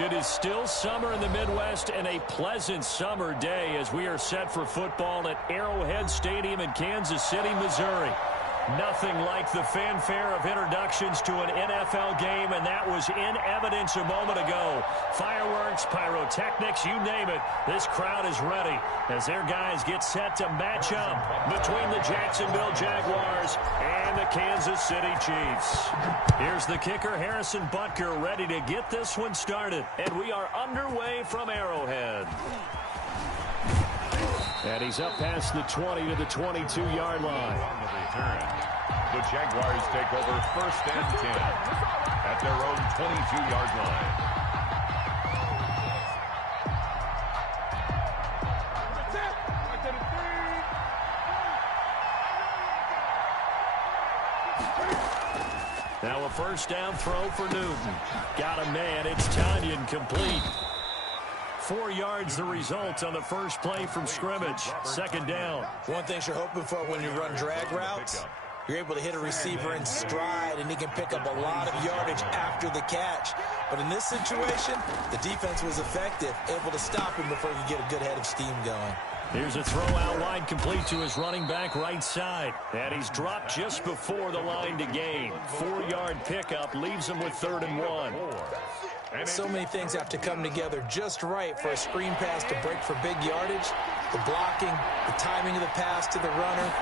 It is still summer in the Midwest and a pleasant summer day as we are set for football at Arrowhead Stadium in Kansas City, Missouri. Nothing like the fanfare of introductions to an NFL game, and that was in evidence a moment ago. Fireworks, pyrotechnics, you name it. This crowd is ready as their guys get set to match up between the Jacksonville Jaguars and the Kansas City Chiefs. Here's the kicker, Harrison Butker, ready to get this one started. And we are underway from Arrowhead. And he's up past the 20 to the 22-yard line. On the return, the Jaguars take over 1st and 10 at their own 22-yard line. Now a first down throw for Newton. Got a man. It's Tanyan complete. 4 yards the result on the first play from scrimmage. 2nd down. One thing you're hoping for when you run drag routes, you're able to hit a receiver in stride, and he can pick up a lot of yardage after the catch. But in this situation, the defense was effective, able to stop him before he could get a good head of steam going. Here's a throw out wide complete to his running back right side. And he's dropped just before the line to gain. 4-yard pickup leaves him with 3rd and 1. So many things have to come together just right for a screen pass to break for big yardage. The blocking, the timing of the pass to the runner,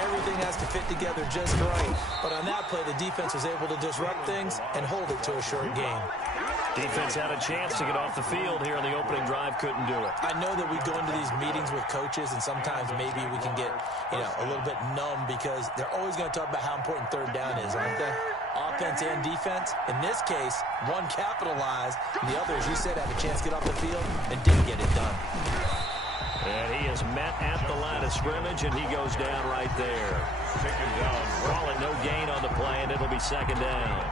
everything has to fit together just right. But on that play, the defense was able to disrupt things and hold it to a short game. Defense had a chance to get off the field here on the opening drive, couldn't do it. I know that we go into these meetings with coaches, and sometimes maybe we can get, a little bit numb because they're always going to talk about how important 3rd down is, aren't they? Offense and defense. In this case, one capitalized, and the other, as you said, had a chance to get off the field and didn't get it done. And he is met at the line of scrimmage, and he goes down right there. Taken down. Call it no gain on the play, and it'll be 2nd down.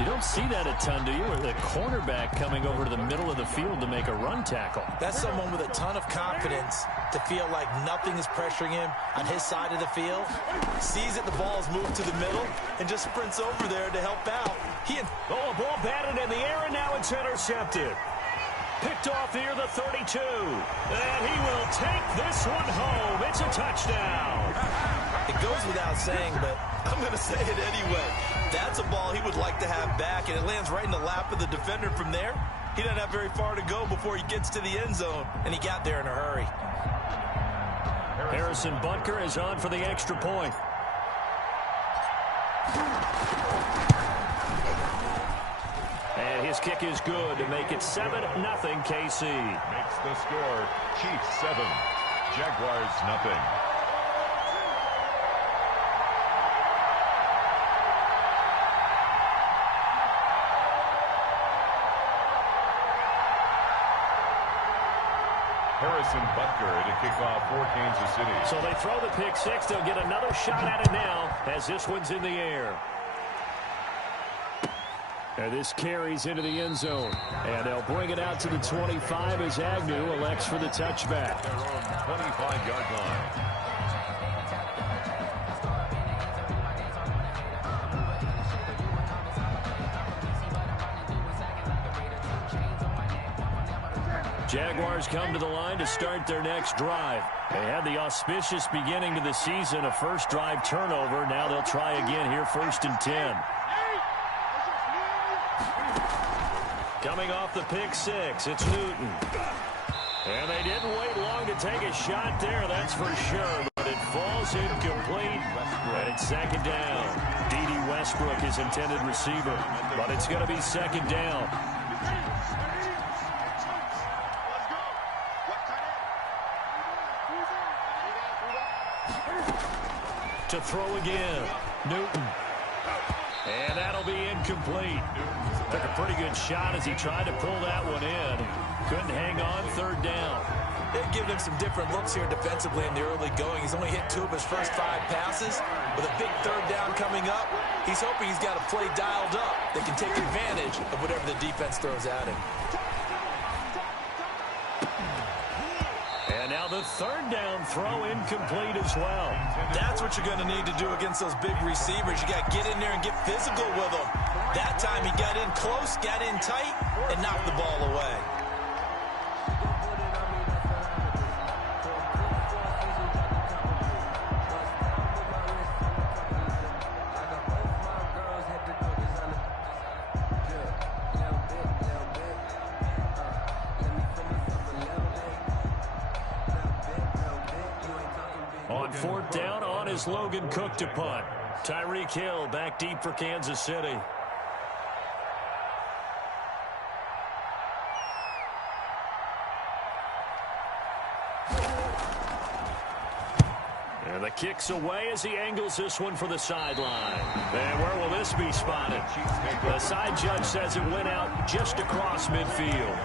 You don't see that a ton, do you? Or the cornerback coming over to the middle of the field to make a run tackle. That's someone with a ton of confidence to feel like nothing is pressuring him on his side of the field. Sees that the ball is moved to the middle and just sprints over there to help out. A ball batted in the air, and now it's intercepted. Picked off here, the 32. And he will take this one home. It's a touchdown. It goes without saying, but I'm going to say it anyway. That's a ball he would like to have back, and it lands right in the lap of the defender from there. He doesn't have very far to go before he gets to the end zone, and he got there in a hurry. Harrison Butker is on for the extra point. And his kick is good to make it 7-0 KC. Makes the score Chiefs 7, Jaguars nothing. Harrison Butker to kick off for Kansas City. So they throw the pick six. They'll get another shot at it now as this one's in the air. And this carries into the end zone. And they'll bring it out to the 25 as Agnew elects for the touchback. Their own 25-yard line. Jaguars come to the line to start their next drive. They had the auspicious beginning to the season, a first drive turnover. Now they'll try again here, 1st and 10. Coming off the pick six, it's Newton. And they didn't wait long to take a shot there, that's for sure. But it falls incomplete, and it's 2nd down. D.D. Westbrook is intended receiver, but it's going to be 2nd down. To throw again, Newton. And that'll be incomplete. Took a pretty good shot as he tried to pull that one in. Couldn't hang on, 3rd down. They've given him some different looks here defensively in the early going. He's only hit 2 of his first 5 passes. With a big 3rd down coming up, he's hoping he's got a play dialed up that can take advantage of whatever the defense throws at him. And now the 3rd down throw incomplete as well. That's what you're going to need to do against those big receivers. You got to get in there and get physical with them. That time he got in close, got in tight, and knocked the ball away. On fourth down, on is Logan Cook to punt. Tyreek Hill back deep for Kansas City. And the kick's away as he angles this one for the sideline. And where will this be spotted? The side judge says it went out just across midfield.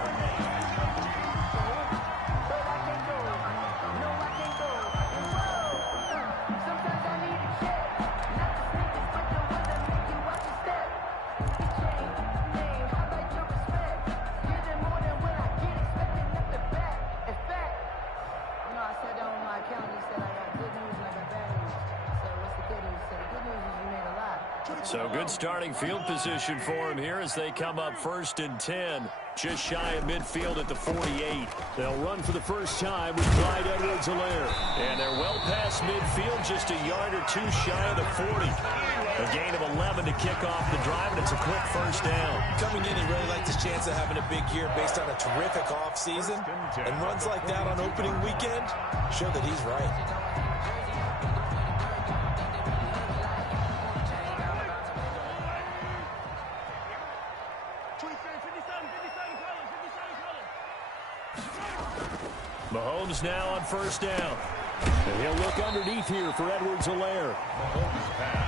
So good starting field position for him here as they come up 1st and 10. Just shy of midfield at the 48. They'll run for the first time with Clyde Edwards-Helaire. And they're well past midfield, just a yard or two shy of the 40. A gain of 11 to kick off the drive, and it's a quick first down. Coming in, he really liked his chance of having a big year based on a terrific offseason. And runs like that on opening weekend show that he's right. Mahomes now on first down. And he'll look underneath here for Edwards-Helaire.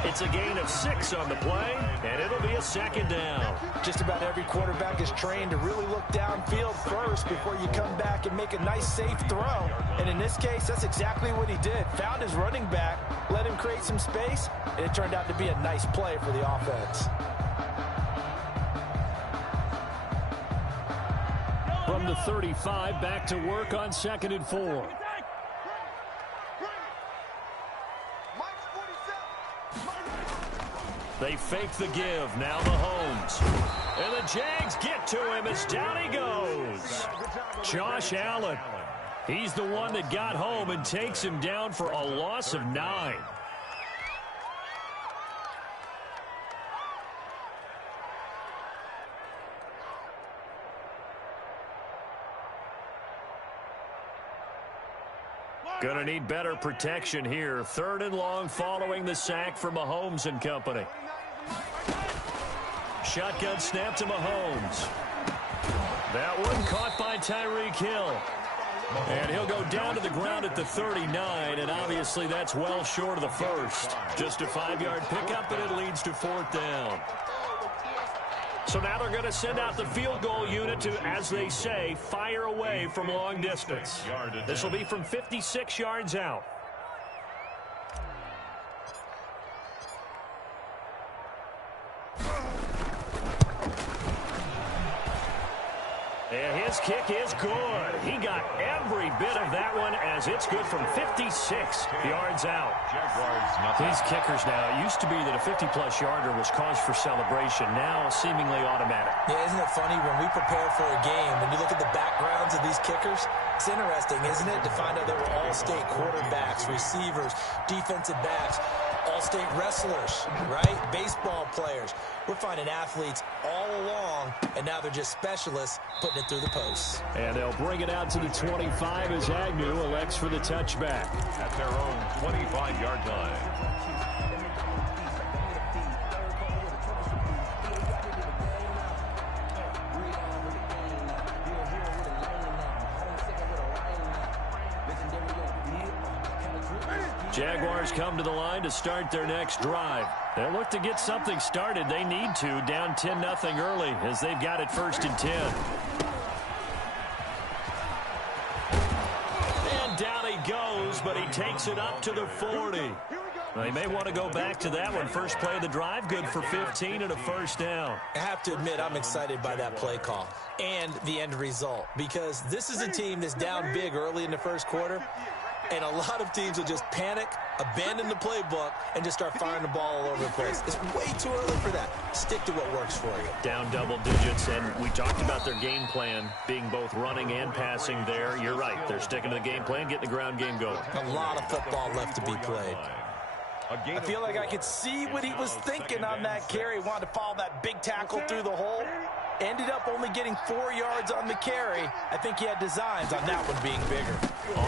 It's a gain of 6 on the play, and it'll be a second down. Just about every quarterback is trained to really look downfield first before you come back and make a nice, safe throw. And in this case, that's exactly what he did. Found his running back, let him create some space, and it turned out to be a nice play for the offense. From the 35, back to work on 2nd and 4. They fake the give. Now Mahomes. And the Jags get to him as down he goes. Josh Allen. He's the one that got home and takes him down for a loss of 9. Going to need better protection here. 3rd and long following the sack from Mahomes and company. Shotgun snap to Mahomes. That one caught by Tyreek Hill. And he'll go down to the ground at the 39, and obviously that's well short of the first. Just a 5-yard pickup, and it leads to 4th down. So now they're going to send out the field goal unit to, as they say, fire away from long distance. This will be from 56 yards out. And his kick is good. He got every bit of that one as it's good from 56 yards out. These kickers now, it used to be that a 50-plus yarder was cause for celebration. Now seemingly automatic. Yeah, isn't it funny when we prepare for a game, when you look at the backgrounds of these kickers, it's interesting, isn't it, to find out they were all-state quarterbacks, receivers, defensive backs, all-state wrestlers, right? Baseball players. We're finding athletes all along, and now they're just specialists putting it through the posts. And they'll bring it out to the 25 as Agnew elects for the touchback. At their own 25-yard line. Jaguars come to the line to start their next drive. They'll look to get something started. They need to, down 10-0 early as they've got it 1st and 10. And down he goes, but he takes it up to the 40. They may want to go back to that one. First play of the drive, good for 15 and a 1st down. I have to admit, I'm excited by that play call and the end result, because this is a team that's down big early in the 1st quarter. And a lot of teams will just panic, abandon the playbook, and just start firing the ball all over the place. It's way too early for that. Stick to what works for you. Down double digits, and we talked about their game plan being both running and passing there. You're right. They're sticking to the game plan, getting the ground game going. A lot of football left to be played. I feel like I could see what he was thinking on that carry. Wanted to follow that big tackle through the hole. Ended up only getting 4 yards on the carry. I think he had designs on that one being bigger.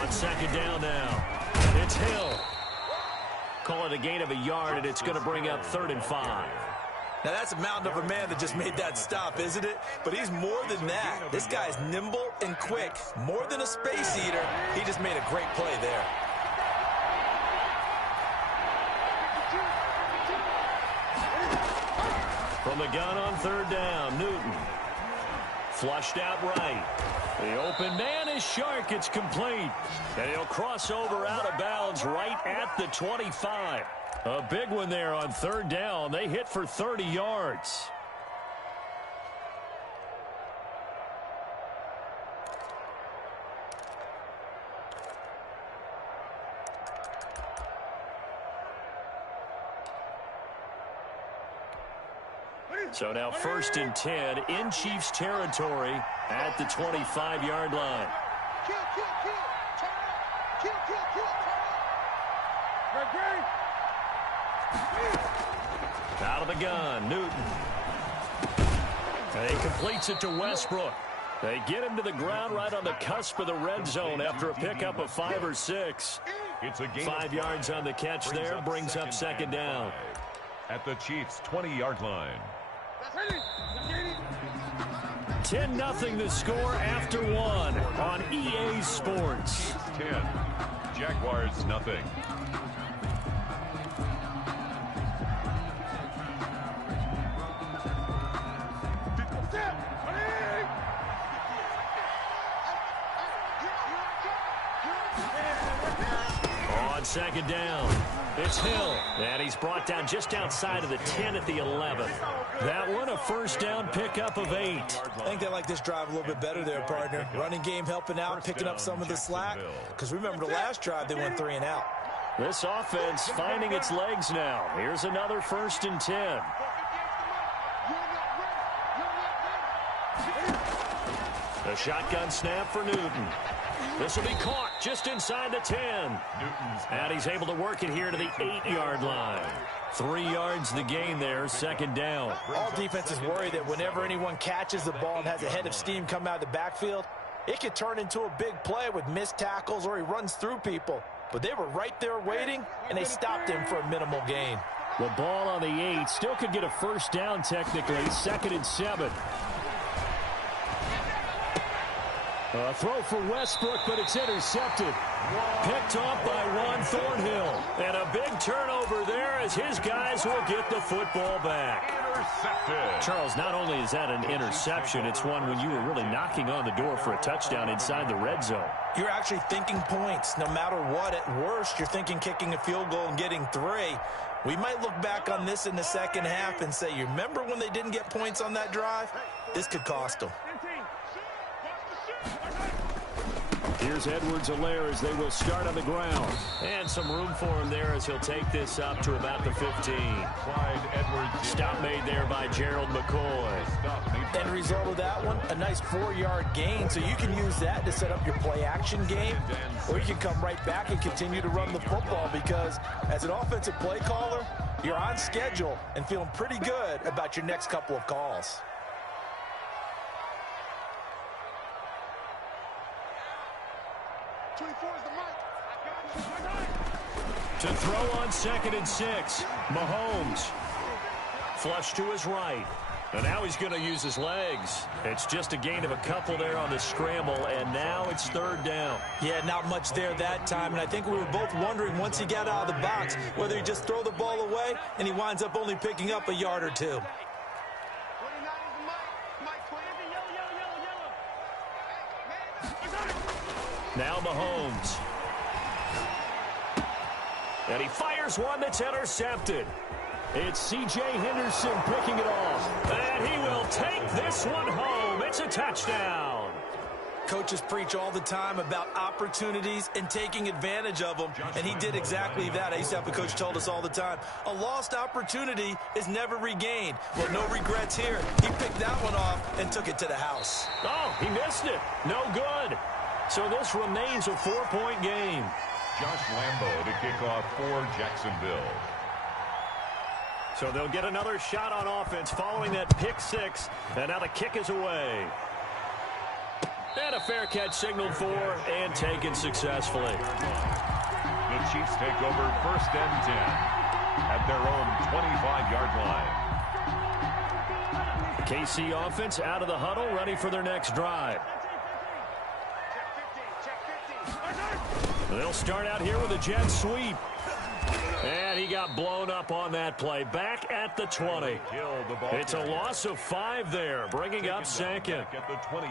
On second down now, it's Hill. Call it a gain of a yard, and it's going to bring up 3rd and 5. Now, that's a mountain of a man that just made that stop, isn't it? But he's more than that. This guy's nimble and quick. More than a space eater. He just made a great play there. From the gun on 3rd down, Newton. Flushed out right. The open man is Shark. It's complete. And he'll cross over out of bounds right at the 25. A big one there on 3rd down. They hit for 30 yards. So now 1st and 10 in Chiefs territory at the 25-yard line. Out of the gun, Newton. And he completes it to Westbrook. They get him to the ground right on the cusp of the red zone after a pickup of 5 or 6. It's a gain 5 yards on the catch there, brings up 2nd down. At the Chiefs' 20-yard line. 10-0 the score after 1 on EA Sports. 10. Jaguars nothing. On 2nd down, it's Hill, and he's brought down just outside of the 10 at the 11th. That one, a 1st down pickup of 8. I think they like this drive a little bit better there, partner. Running game helping out, picking up some of the slack. Because remember, the last drive, they went 3 and out. This offense finding its legs now. Here's another 1st and 10. A shotgun snap for Newton. This will be caught just inside the 10. And he's able to work it here to the 8-yard line. 3 yards the gain there, 2nd down. All defenses worry that whenever anyone catches the ball and has a head of steam come out of the backfield, it could turn into a big play with missed tackles or he runs through people. But they were right there waiting, and they stopped him for a minimal gain. The ball on the 8 still could get a 1st down technically, 2nd and 7. A throw for Westbrook, but it's intercepted. Picked off by Juan Thornhill. And a big turnover there as his guys will get the football back. Intercepted. Charles, not only is that an interception, it's one when you were really knocking on the door for a touchdown inside the red zone. You're actually thinking points. No matter what, at worst, you're thinking kicking a field goal and getting 3. We might look back on this in the second half and say, you remember when they didn't get points on that drive? This could cost them. Here's Edwards-Helaire as they will start on the ground. And some room for him there as he'll take this up to about the 15. Stop made there by Gerald McCoy. End result of that one, a nice 4-yard gain. So you can use that to set up your play-action game. Or you can come right back and continue to run the football because as an offensive play caller, you're on schedule and feeling pretty good about your next couple of calls. To throw on 2nd and 6, Mahomes. Flush to his right. And now he's going to use his legs. It's just a gain of a couple there on the scramble, and now it's 3rd down. Yeah, not much there that time, and I think we were both wondering once he got out of the box whether he just throw the ball away, and he winds up only picking up a yard or 2. Now Mahomes. And he fires one that's intercepted. It's C.J. Henderson picking it off. And he will take this one home. It's a touchdown. Coaches preach all the time about opportunities and taking advantage of them, and he did exactly that. I used to have a coach told us all the time, a lost opportunity is never regained. Well, no regrets here. He picked that one off and took it to the house. Oh, he missed it. No good. So this remains a 4-point game. Josh Lambo to kick off for Jacksonville. So they'll get another shot on offense following that pick six, and now the kick is away. And a fair catch signaled for and taken successfully. The Chiefs take over 1st and 10 at their own 25-yard line. KC offense out of the huddle, ready for their next drive. They'll start out here with a jet sweep. And he got blown up on that play. Back at the 20. It's a loss of 5 there, bringing up second.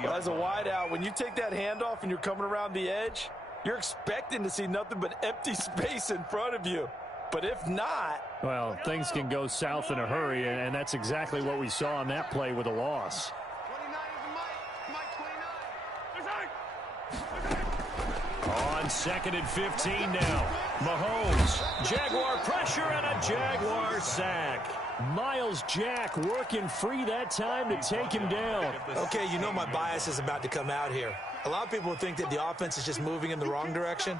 As a wideout, when you take that handoff and you're coming around the edge, you're expecting to see nothing but empty space in front of you. But if not... Well, things can go south in a hurry, and that's exactly what we saw on that play with a loss. On 2nd and 15 now. Mahomes, Jaguar pressure and a Jaguar sack. Miles Jack working free that time to take him down. Okay, you know my bias is about to come out here. A lot of people think that the offense is just moving in the wrong direction.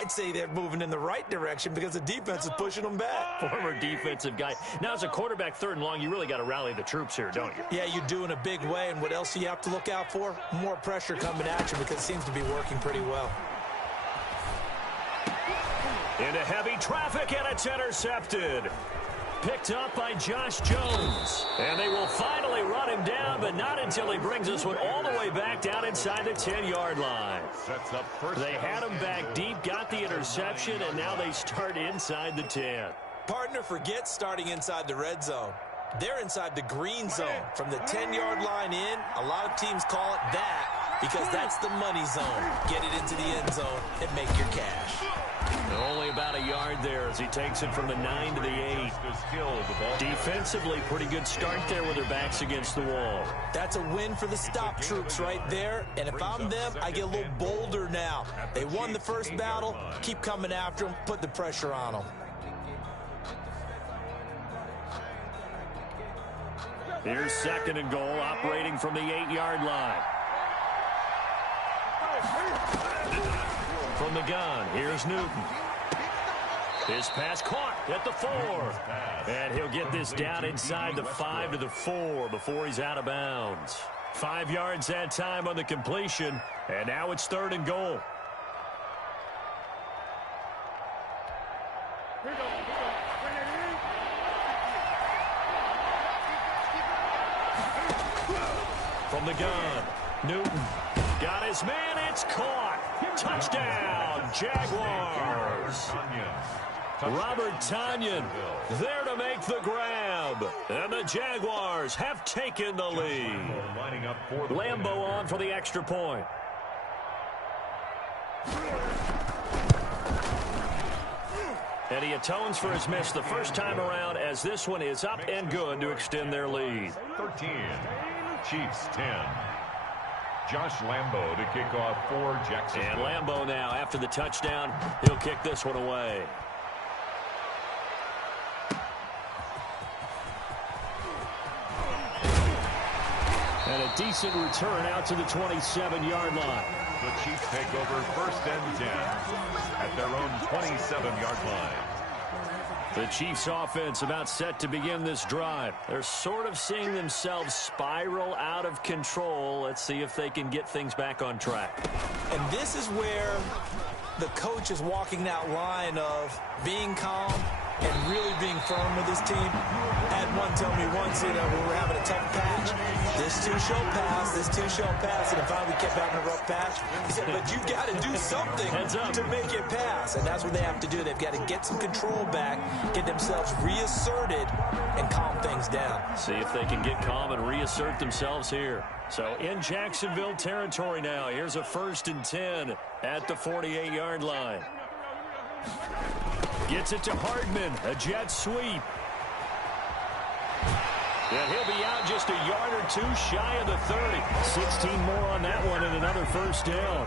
I'd say they're moving in the right direction because the defense is pushing them back. Former defensive guy. Now, as a quarterback 3rd and long, you really got to rally the troops here, don't you? Yeah, you do in a big way. And what else do you have to look out for? More pressure coming at you because it seems to be working pretty well. Into heavy traffic, and it's intercepted. Picked up by Josh Jones. And they will finally run him down, but not until he brings this one all the way back down inside the 10-yard line. They had him back deep, got the interception, and now they start inside the 10. Partner forgets starting inside the red zone. They're inside the green zone. From the 10-yard line in, a lot of teams call it that because that's the money zone. Get it into the end zone and make your cash. Only about a yard there as he takes it from the 9 to the 8. Defensively, pretty good start there with their backs against the wall. That's a win for the stop troops right there. And if I'm them, I get a little bolder now. They won the first battle. Keep coming after them. Put the pressure on them. Here's 2nd and goal, operating from the 8-yard line. From the gun, here's Newton. His pass caught at the 4. And he'll get this down inside the 5 to the 4 before he's out of bounds. 5 yards that time on the completion, and now it's 3rd and goal. From the gun, Newton got his man, it's caught. Touchdown, Jaguars. Robert Tonyan there to make the grab. And the Jaguars have taken the lead. Lambo on for the extra point. And he atones for his miss the first time around as this one is up and good to extend their lead. 13, Chiefs 10. Josh Lambo to kick off for Jacksonville. And Lambo now, after the touchdown, he'll kick this one away. And a decent return out to the 27-yard line. The Chiefs take over 1st and 10 at their own 27-yard line. The Chiefs offense about set to begin this drive. They're sort of seeing themselves spiral out of control. Let's see if they can get things back on track. And this is where the coach is walking that line of being calm and really being firm with his team. I had one tell me once, when we're having a tough patch, this too shall pass, this too shall pass, and if we kept having a rough patch, he said, but you've got to do something to make it pass, and that's what they have to do. They've got to get some control back, get themselves reasserted, and calm things down. See if they can get calm and reassert themselves here. So in Jacksonville territory now, here's a 1st and 10 at the 48-yard line. Gets it to Hardman, a jet sweep. And he'll be out just a yard or two shy of the 30. 16 more on that one and another first down.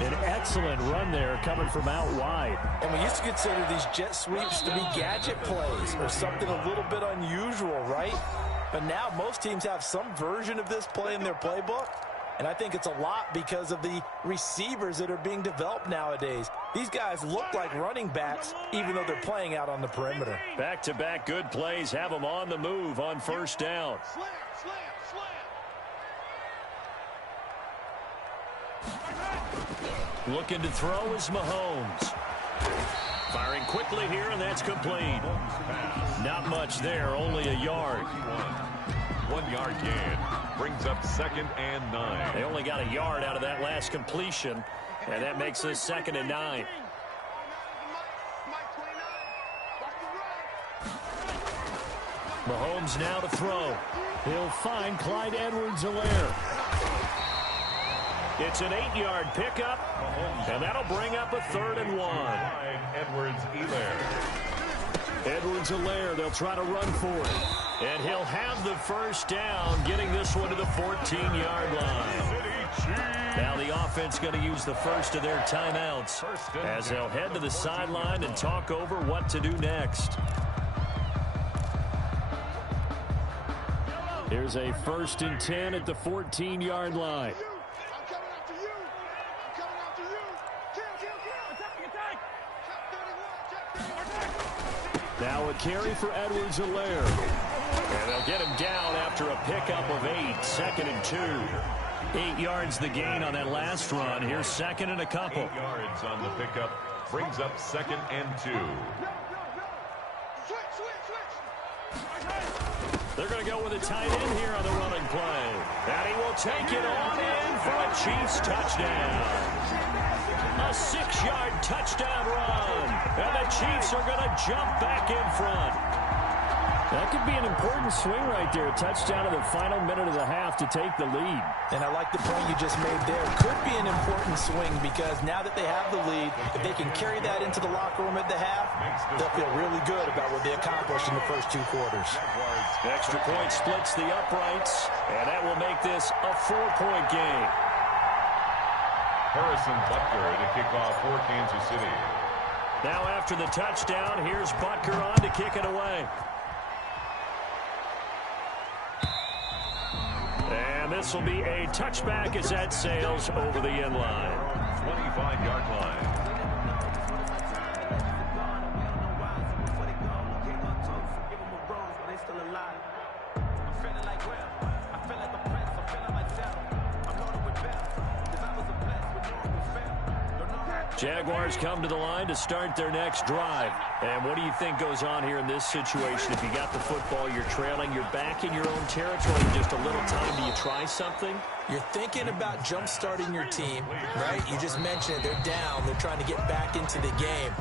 An excellent run there coming from out wide. And we used to consider these jet sweeps to be gadget plays or something a little bit unusual, right? But now most teams have some version of this play in their playbook. And I think it's a lot because of the receivers that are being developed nowadays. These guys look like running backs, even though they're playing out on the perimeter. Back-to-back good plays have them on the move on first down. Looking to throw is Mahomes. Firing quickly here, and that's complete. Not much there, only a yard. 1 yard gain brings up 2nd and 9. They only got a yard out of that last completion, and that makes this 2nd and 9. Mahomes now to throw. He'll find Clyde Edwards-Helaire. It's an 8-yard pickup, and that'll bring up a 3rd and 1. Edwards-Helaire, they'll try to run for it. And he'll have the first down, getting this one to the 14-yard line. Now the offense going to use the first of their timeouts as they'll head to the sideline and talk over what to do next. Here's a 1st and 10 at the 14-yard line. Now a carry for Edwards-Helaire. And they'll get him down after a pickup of 8. 2nd and 2. 8 yards the gain on that last run. Here's 2nd and a couple. 8 yards on the pickup brings up 2nd and 2. They're going to go with a tight end here on the running play. And he will take it on in for a Chiefs touchdown. A 6-yard touchdown run. And the Chiefs are going to jump back in front. That could be an important swing right there. A touchdown in the final minute of the half to take the lead. And I like the point you just made there. Could be an important swing because now that they have the lead, if they can carry that into the locker room at the half, they'll feel really good about what they accomplished in the first 2 quarters. Extra point splits the uprights, and that will make this a 4-point game. Harrison Butker to kick off for Kansas City. Now after the touchdown, here's Butker on to kick it away. And this will be a touchback as that sails over the end line. 25-yard line. Jaguars come to the line to start their next drive. And what do you think goes on here in this situation? If you got the football, you're trailing, you're back in your own territory, just a little time. Do you try something? You're thinking about jump-starting your team, right? You just mentioned it. They're down. They're trying to get back into the game.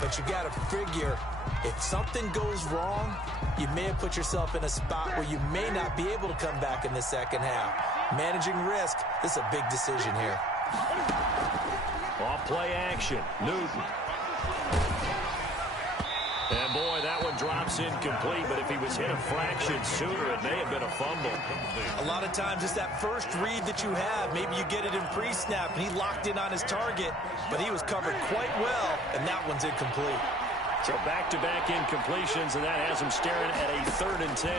But you got to figure, if something goes wrong, you may have put yourself in a spot where you may not be able to come back in the second half. Managing risk, this is a big decision here. Off play action. Newton. And boy, that one drops incomplete, but if he was hit a fraction sooner, it may have been a fumble. A lot of times it's that first read that you have. Maybe you get it in pre-snap, and he locked in on his target, but he was covered quite well, and that one's incomplete. So back-to-back incompletions, and that has him staring at a 3rd and 10.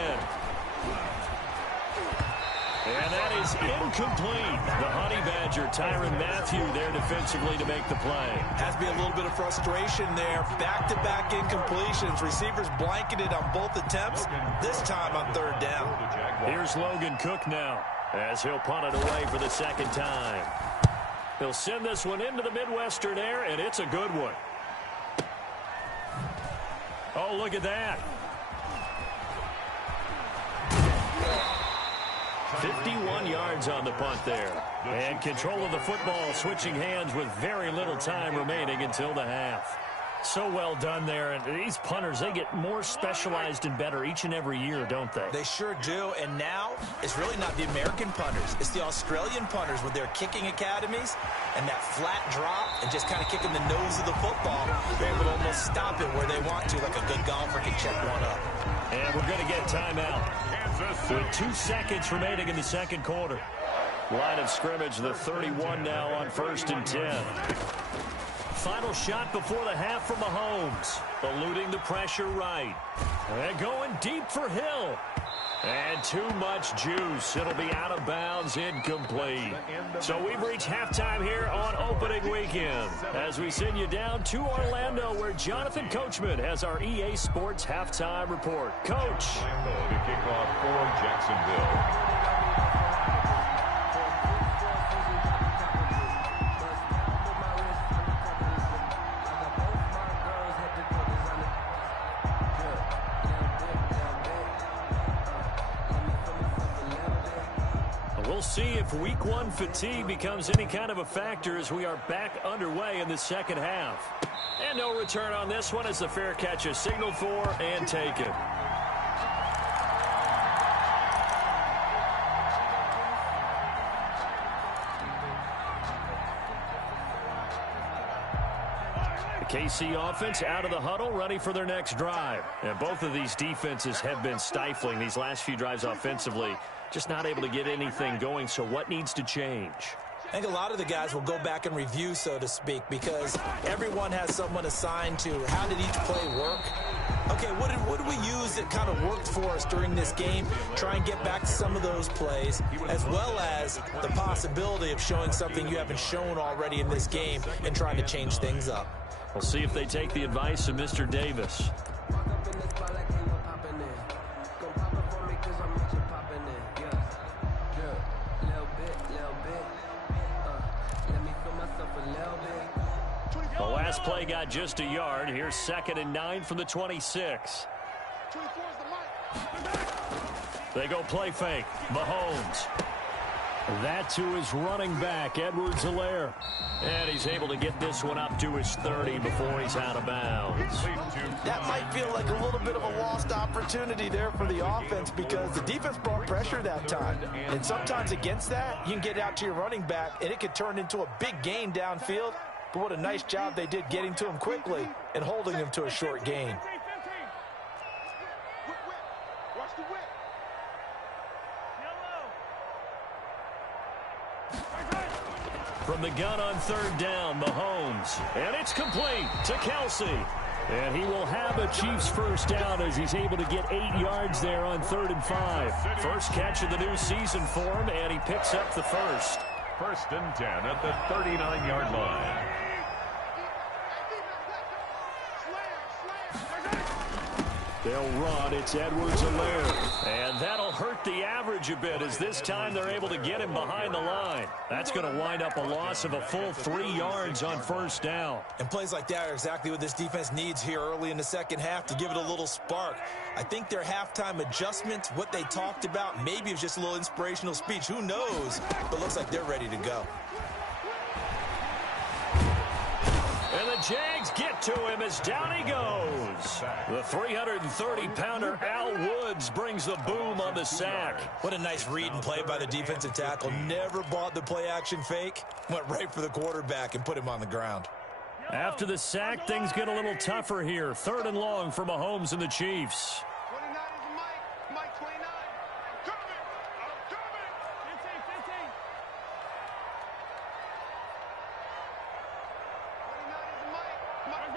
And that is incomplete. The Honey Badger, Tyrann Mathieu, there defensively to make the play. Has to be a little bit of frustration there. Back-to-back incompletions. Receivers blanketed on both attempts, this time on 3rd down. Here's Logan Cook now, as he'll punt it away for the 2nd time. He'll send this one into the Midwestern air, and it's a good one. Oh, look at that. 51 yards on the punt there. And control of the football switching hands with very little time remaining until the half. So well done there. And these punters, they get more specialized and better each and every year, don't they? They sure do. And now it's really not the American punters. It's the Australian punters with their kicking academies and that flat drop and just kind of kicking the nose of the football. They're able to almost stop it where they want to, like a good golfer can check one up. And we're going to get timeout. With 2 seconds remaining in the second quarter. Line of scrimmage, the 31 now on 1st and 10. Final shot before the half from Mahomes. Eluding the pressure right. And going deep for Hill. And too much juice. It'll be out of bounds, incomplete. So we've reached halftime here on opening weekend as we send you down to Orlando where Jonathan Coachman has our EA Sports halftime report. Coach. Orlando to kick off for Jacksonville. We'll see if week one fatigue becomes any kind of a factor as we are back underway in the second half. And no return on this one as the fair catch is signaled for and taken. The KC offense out of the huddle, ready for their next drive. And both of these defenses have been stifling these last few drives offensively. Just not able to get anything going, so what needs to change? I think a lot of the guys will go back and review, so to speak, because everyone has someone assigned to how did each play work. Okay, what did we use that kind of worked for us during this game? Try and get back to some of those plays, as well as the possibility of showing something you haven't shown already in this game and trying to change things up. We'll see if they take the advice of Mr. Davis. The last play got just a yard. Here's 2nd and 9 from the 26. They go play fake. Mahomes. That to his running back, Edwards-Helaire. And he's able to get this one up to his 30 before he's out of bounds. That might feel like a little bit of a lost opportunity there for the offense because the defense brought pressure that time. And sometimes against that, you can get out to your running back, and it could turn into a big gain downfield. But what a nice job they did getting to him quickly and holding him to a short gain. From the gun on 3rd down, Mahomes. And it's complete to Kelsey. And he will have a Chiefs first down as he's able to get 8 yards there on 3rd and 5. First catch of the new season for him, and he picks up the first. 1st and 10 at the 39-yard line. They'll run. It's Edwards-Helaire. And that'll hurt the average a bit as this time they're able to get him behind the line. That's going to wind up a loss of a full 3 yards on 1st down. And plays like that are exactly what this defense needs here early in the second half to give it a little spark. I think their halftime adjustment, what they talked about, maybe it was just a little inspirational speech. Who knows? But looks like they're ready to go. And the Jags get to him as down he goes. The 330-pounder Al Woods brings the boom on the sack. What a nice read and play by the defensive tackle. Never bought the play-action fake. Went right for the quarterback and put him on the ground. After the sack, things get a little tougher here. 3rd and long for Mahomes and the Chiefs. 29 is Mike. Mike 29. Coming. Coming. 15. 29 is Mike. Mike.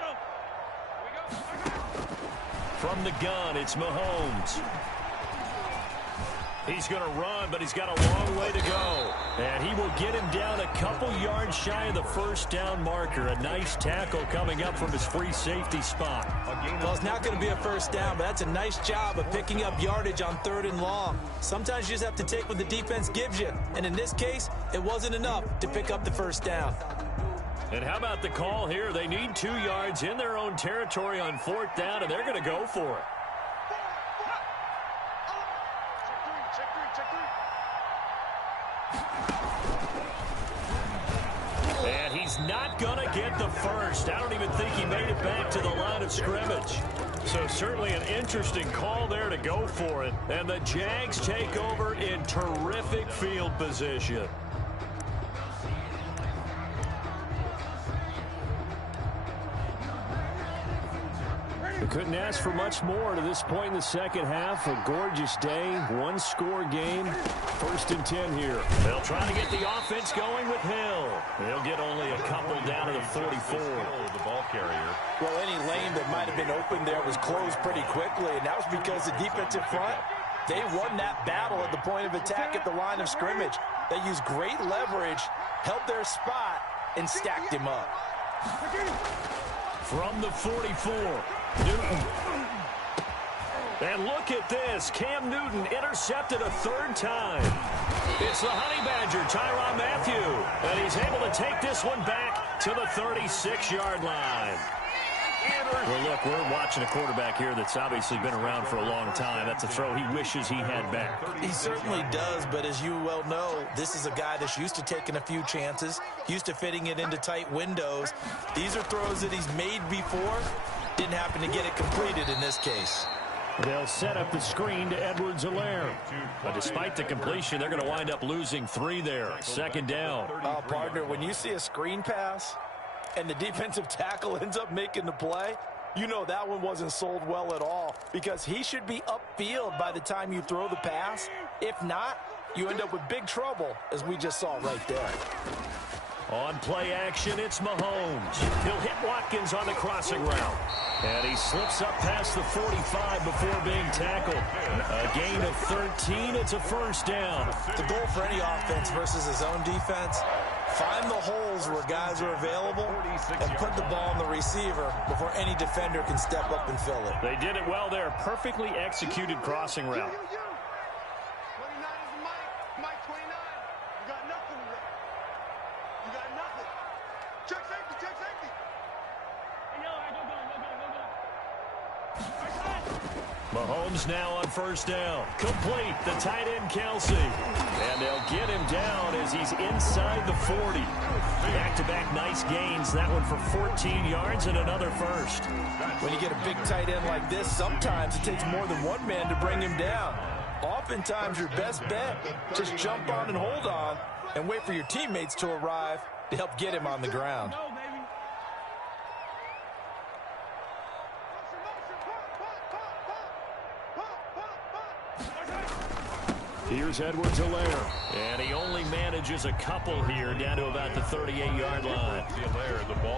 From the gun, it's Mahomes. He's going to run, but he's got a long way to go. And he will get him down a couple yards shy of the first down marker. A nice tackle coming up from his free safety spot. Well, it's not going to be a first down, but that's a nice job of picking up yardage on 3rd and long. Sometimes you just have to take what the defense gives you. And in this case, it wasn't enough to pick up the first down. And how about the call here? They need 2 yards in their own territory on 4th down, and they're going to go for it. And he's not going to get the first. I don't even think he made it back to the line of scrimmage. So certainly an interesting call there to go for it. And the Jags take over in terrific field position. We couldn't ask for much more to this point in the second half. A gorgeous day, one-score game. 1st and 10 here. They'll try to get the offense going with Hill. They'll get only a couple down to the 44. The ball carrier. Well, any lane that might have been open there was closed pretty quickly, and that was because the defensive front, they won that battle at the point of attack at the line of scrimmage. They used great leverage, held their spot, and stacked him up. From the 44, Newton. And look at this. Cam Newton intercepted a 3rd time. It's the Honey Badger, Tyrann Mathieu. And he's able to take this one back to the 36-yard line. Well, look, we're watching a quarterback here that's obviously been around for a long time. That's a throw he wishes he had back. He certainly does, but as you well know, this is a guy that's used to taking a few chances, used to fitting it into tight windows. These are throws that he's made before. Didn't happen to get it completed in this case. They'll set up the screen to Edwards-Helaire. But despite the completion, they're going to wind up losing 3 there. 2nd down. Partner, when you see a screen pass and the defensive tackle ends up making the play, you know that one wasn't sold well at all, because he should be upfield by the time you throw the pass. If not, you end up with big trouble, as we just saw right there. On play action, it's Mahomes. He'll hit Watkins on the crossing route. And he slips up past the 45 before being tackled. A gain of 13. It's a 1st down. The goal for any offense versus his own defense, find the holes where guys are available and put the ball on the receiver before any defender can step up and fill it. They did it well there. Perfectly executed crossing route. 29 is Mike 29. You got nothing there. You got nothing. Check safety, check safety. Mahomes now on 1st down. Complete. The tight end, Kelsey. And they'll get him down as he's inside the 40. Back-to-back nice gains. That one for 14 yards and another 1st. When you get a big tight end like this, sometimes it takes more than one man to bring him down. Oftentimes, your best bet, just jump on and hold on and wait for your teammates to arrive to help get him on the ground. Here's Edwards-Helaire. And he only manages a couple here down to about the 38-yard line.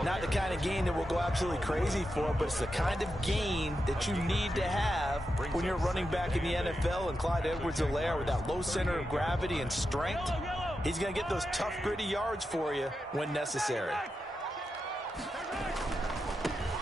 Not the kind of gain that we'll go absolutely crazy for, but it's the kind of gain that you need to have when you're running back in the NFL. And Clyde Edwards-Helaire, with that low center of gravity and strength, he's going to get those tough, gritty yards for you when necessary.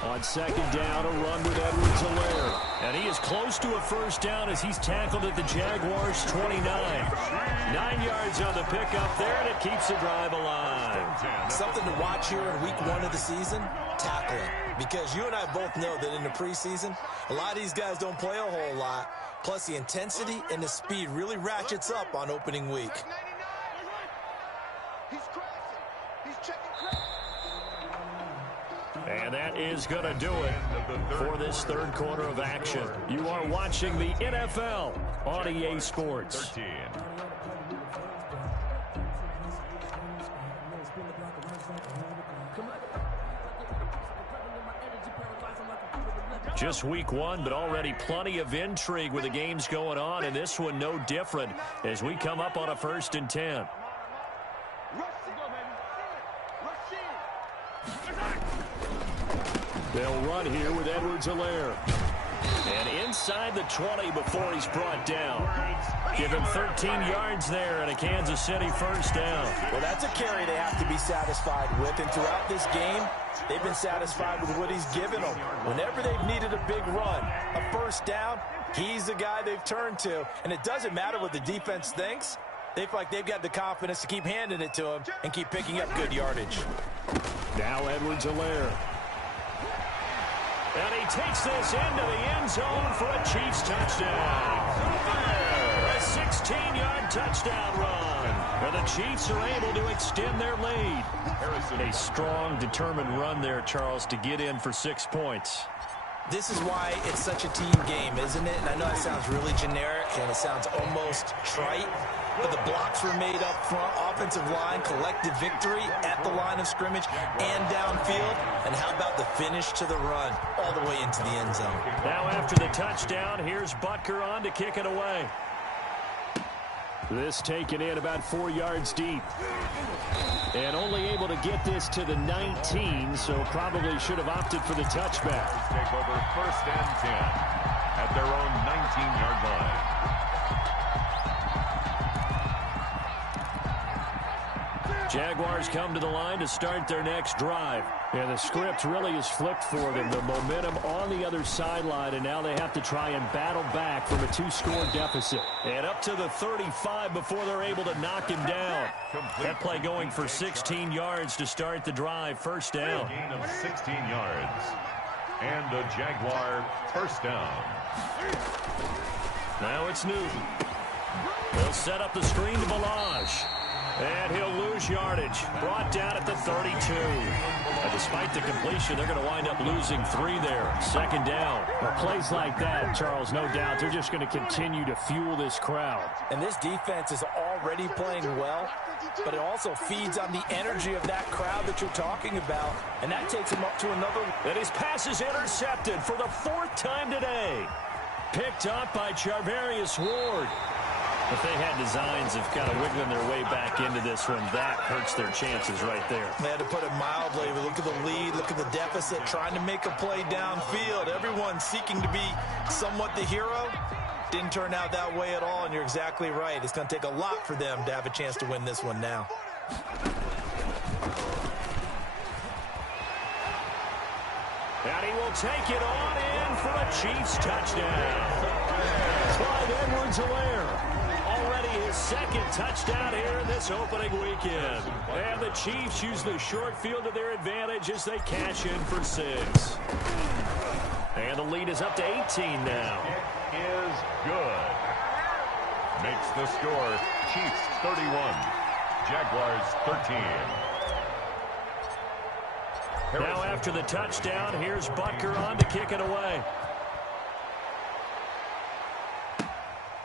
On 2nd down, a run with Edwards-Helaire. And he is close to a 1st down as he's tackled at the Jaguars' 29. 9 yards on the pickup there, and it keeps the drive alive. Something to watch here in week 1 of the season, tackling. Because you and I both know that in the preseason, a lot of these guys don't play a whole lot. Plus, the intensity and the speed really ratchets up on opening week. He's crossing. He's checking crossing. And that is going to do it for this 3rd quarter of action. You are watching the NFL on EA Sports. 13. Just week 1, but already plenty of intrigue with the games going on, and this one no different as we come up on a 1st and 10. They'll run here with Edwards-Helaire. And inside the 20 before he's brought down. Give him 13 yards there and a Kansas City 1st down. Well, that's a carry they have to be satisfied with. And throughout this game, they've been satisfied with what he's given them. Whenever they've needed a big run, a 1st down, he's the guy they've turned to. And it doesn't matter what the defense thinks. They feel like they've got the confidence to keep handing it to him and keep picking up good yardage. Now Edwards-Helaire. And he takes this into the end zone for a Chiefs touchdown. A 16-yard touchdown run. And the Chiefs are able to extend their lead. A strong, determined run there, Charles, to get in for 6 points. This is why it's such a team game, isn't it? And I know it sounds really generic and it sounds almost trite, but the blocks were made up front. Offensive line, collective victory at the line of scrimmage and downfield. And how about the finish to the run all the way into the end zone? Now after the touchdown, here's Butker on to kick it away. This taken in about 4 yards deep. And only able to get this to the 19, so probably should have opted for the touchback. Take over 1st and 10 at their own 19-yard line. Jaguars come to the line to start their next drive. And the script really is flipped for them. The momentum on the other sideline, and now they have to try and battle back from a 2-score deficit. And up to the 35 before they're able to knock him down. That play going for 16 yards to start the drive. 1st down. Gain of 16 yards. And a Jaguar 1st down. Now it's Newton. He'll set up the screen to Balazs. And he'll lose yardage. Brought down at the 32. Despite the completion, they're going to wind up losing 3 there. 2nd down. Well, plays like that, Charles, no doubt, they're just going to continue to fuel this crowd. And this defense is already playing well, but it also feeds on the energy of that crowd that you're talking about, and that takes him up to another. And his pass is intercepted for the 4th time today. Picked up by Charvarius Ward. If they had designs of kind of wiggling their way back into this one, that hurts their chances right there. They had to put it mildly. Look at the lead, look at the deficit, trying to make a play downfield. Everyone seeking to be somewhat the hero. Didn't turn out that way at all, and you're exactly right. It's going to take a lot for them to have a chance to win this one now. And he will take it on in for a Chiefs touchdown. Clyde Edwards-Helaire. Already his 2nd touchdown here in this opening weekend. And the Chiefs use the short field to their advantage as they cash in for 6. And the lead is up to 18 now. It is good. Makes the score Chiefs 31, Jaguars 13. Now after the touchdown, here's Butker on to kick it away.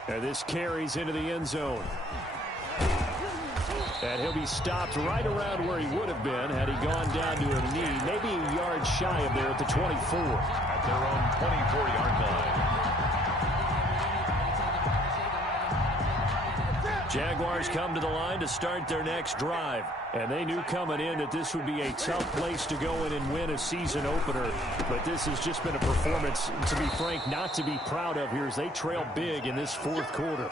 And this carries into the end zone. And he'll be stopped right around where he would have been had he gone down to a knee, maybe a yard shy of there at the 24. At their own 24-yard line. Jaguars come to the line to start their next drive. And they knew coming in that this would be a tough place to go in and win a season opener. But this has just been a performance, to be frank, not to be proud of here as they trail big in this 4th quarter.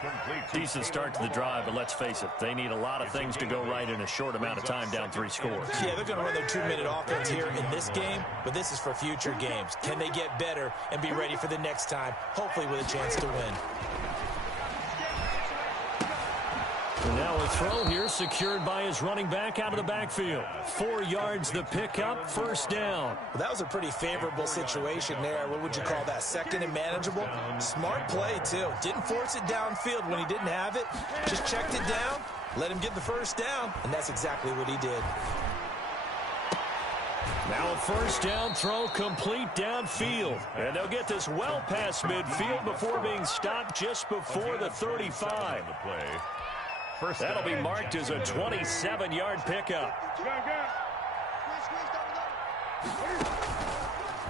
Decent start to the drive, but let's face it, they need a lot of things to go right in a short amount of time down 3 scores. Yeah, they're going to run their 2-minute offense here in this game, but this is for future games. Can they get better and be ready for the next time, hopefully with a chance to win? And now a throw here secured by his running back out of the backfield. 4 yards the pickup, 1st down. Well, that was a pretty favorable situation there. What would you call that? 2nd and manageable? Smart play, too. Didn't force it downfield when he didn't have it. Just checked it down, let him get the 1st down, and that's exactly what he did. Now a 1st down throw complete downfield. And they'll get this well past midfield before being stopped just before the 35. That'll be marked as a 27-yard pickup.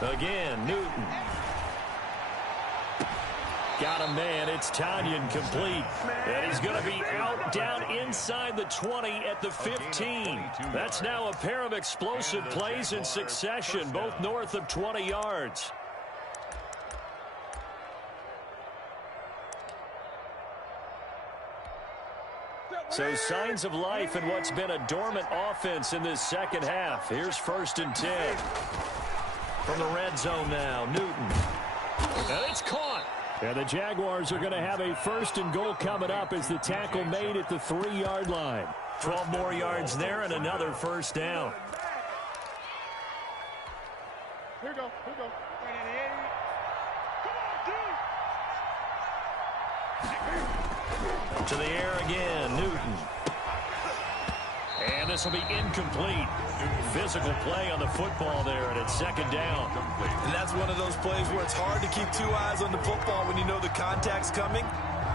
Again, Newton. Got a man. It's Tanyan complete. And he's going to be out down inside the 20 at the 15. That's now a pair of explosive plays in succession, both north of 20 yards. So signs of life in what's been a dormant offense in this 2nd half. Here's 1st and 10. From the red zone now, Newton. And it's caught. And the Jaguars are going to have a 1st and goal coming up as the tackle made at the 3-yard line. 12 more yards there and another 1st down. Here we go. To the air again, Newton. And this will be incomplete. Physical play on the football there, and it's 2nd down. And that's one of those plays where it's hard to keep 2 eyes on the football when you know the contact's coming.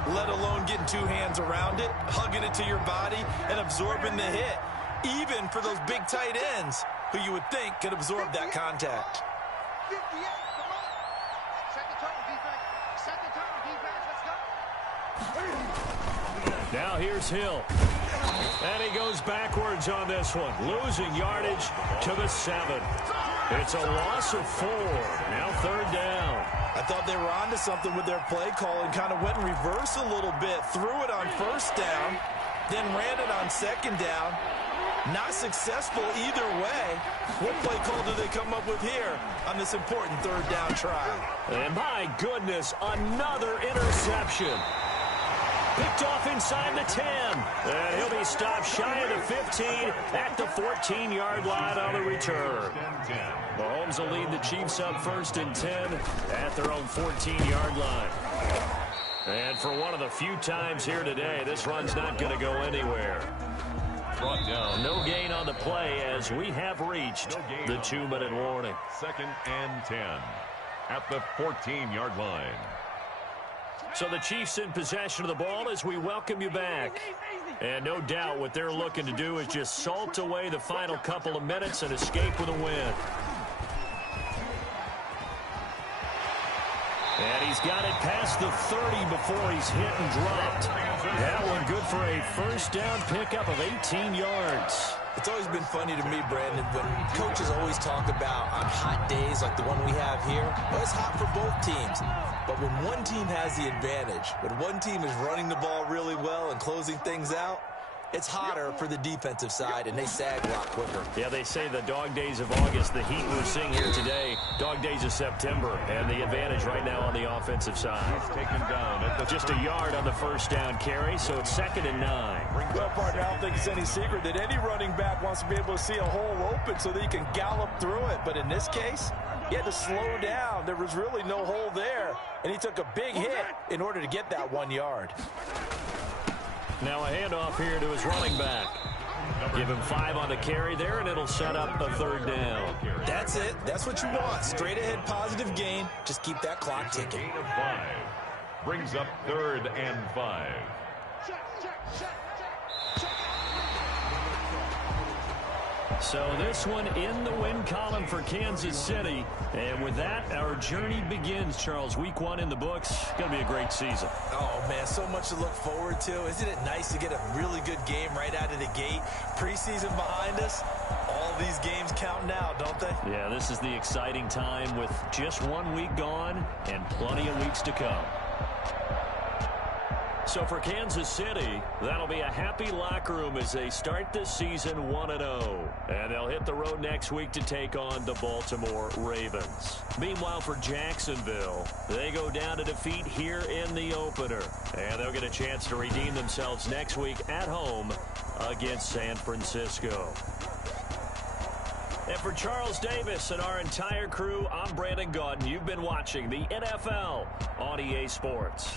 let alone getting two hands around it, hugging it to your body, and absorbing the hit, even for those big tight ends who you would think could absorb that contact. 58, come on. Set the tone, defense. Set the tone, defense. Let's go. Now here's Hill. And he goes backwards on this one, losing yardage to the 7. It's a loss of 4. Now 3rd down. I thought they were onto something with their play call and kind of went in reverse a little bit, threw it on 1st down, then ran it on 2nd down. Not successful either way. What play call do they come up with here on this important 3rd down try? And my goodness, another interception. Picked off inside the 10. And he'll be stopped shy of the 15 at the 14-yard line on the return. Mahomes will lead the Chiefs up 1st and 10 at their own 14-yard line. And for one of the few times here today, this run's not going to go anywhere. Brought down. No gain on the play as we have reached the 2-minute warning. 2nd and 10 at the 14-yard line. So the Chiefs in possession of the ball as we welcome you back. And no doubt what they're looking to do is just salt away the final couple of minutes and escape with a win. And he's got it past the 30 before he's hit and dropped. That one good for a 1st down pickup of 18 yards. It's always been funny to me, Brandon, when coaches always talk about on hot days like the one we have here, well, it's hot for both teams. But when one team has the advantage, when one team is running the ball really well and closing things out, it's hotter for the defensive side, and they sag a lot quicker. Yeah, they say the dog days of August, the heat we're seeing here today, dog days of September, and the advantage right now on the offensive side. Taken down at the Just a yard on the 1st down carry, so it's 2nd and 9. Well, partner, I don't think it's any secret that any running back wants to be able to see a hole open so that he can gallop through it. But in this case, he had to slow down. There was really no hole there, and he took a big hit in order to get that 1 yard. Now a handoff here to his running back. Give him 5 on the carry there, and it'll set up a 3rd down. That's it. That's what you want. Straight ahead positive gain. Just keep that clock ticking. gain of 5. Brings up 3rd and 5. So this one in the win column for Kansas City. And with that, our journey begins, Charles. Week 1 in the books. Going to be a great season. Oh, man, so much to look forward to. Isn't it nice to get a really good game right out of the gate? Preseason behind us. All these games count now, don't they? Yeah, this is the exciting time with just 1 week gone and plenty of weeks to come. So for Kansas City, that'll be a happy locker room as they start this season 1-0. And they'll hit the road next week to take on the Baltimore Ravens. Meanwhile, for Jacksonville, they go down to defeat here in the opener. And they'll get a chance to redeem themselves next week at home against San Francisco. And for Charles Davis and our entire crew, I'm Brandon Gaudin. You've been watching the NFL on EA Sports.